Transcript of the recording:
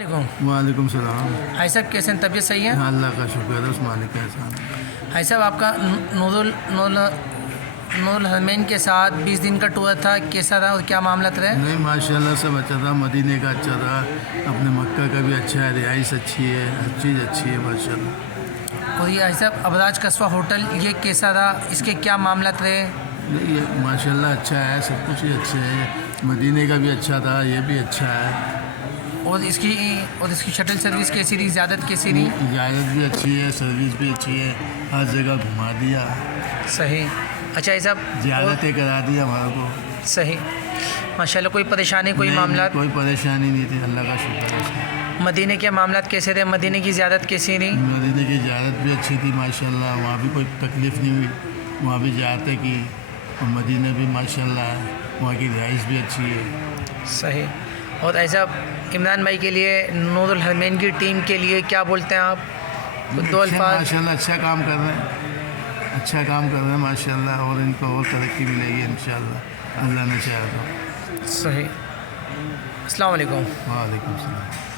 وعلیکم وعلیکم السلام۔ حاجی صاحب کیسے ہیں؟ طبیعت صحیح ہے؟ ہاں، اللہ کا شکر ہے، اس مالک کا احسان ہے۔ حاجی صاحب آپ کا نور الحرمین کے ساتھ 20 دن کا ٹور تھا، کیسا رہا اور کیا معاملات رہے؟ نہیں، ماشاءاللہ سب اچھا تھا، مدینے کا اچھا تھا، اپنے مکہ کا بھی اچھا ہے، رہائش اچھی ہے، ہر چیز اچھی ہے ماشاءاللہ۔ اور یہ حاجی صاحب ابراج قصوہ ہوٹل یہ کیسا رہا، اس کے کیا معاملات رہے؟ نہیں، یہ ماشاءاللہ اچھا ہے، سب کچھ ہی اچھے ہے، مدینے کا بھی اچھا تھا، یہ بھی اچھا ہے۔ اور اس کی شٹل سروس کیسی رہی، زیادت کیسی رہی؟ اجازت بھی اچھی ہے، سروس بھی اچھی ہے، ہر جگہ گھما دیا، صحیح۔ اچھا حاجی صاحب زیارتیں کرا دی ہمارے کو۔ صحیح ماشاءاللہ، کوئی پریشانی کوئی نہیں، معاملات؟ کوئی پریشانی نہیں تھی، اللہ کا شکر ہے۔ مدینے کے معاملات کیسے رہے؟ مدینے کی زیارت کیسی رہی؟ مدینے کی زیارت بھی اچھی تھی ماشاءاللہ، وہاں بھی کوئی تکلیف نہیں ہوئی، وہاں بھی زیارتیں کی، اور مدینہ بھی ماشاءاللہ وہاں کی رہائش بھی اچھی ہے۔ صحیح۔ اور ایسا عمران بھائی کے لیے، نور الحرمین کی ٹیم کے لیے کیا بولتے ہیں آپ؟ دو الفاظ۔ ماشاءاللہ اچھا کام کر رہے ہیں، اچھا کام کر رہے ہیں ماشاءاللہ، اور ان کو اور ترقی ملے گی انشاءاللہ، اللہ نے چاہا تو۔ صحیح۔ السلام علیکم۔ وعلیکم السلام۔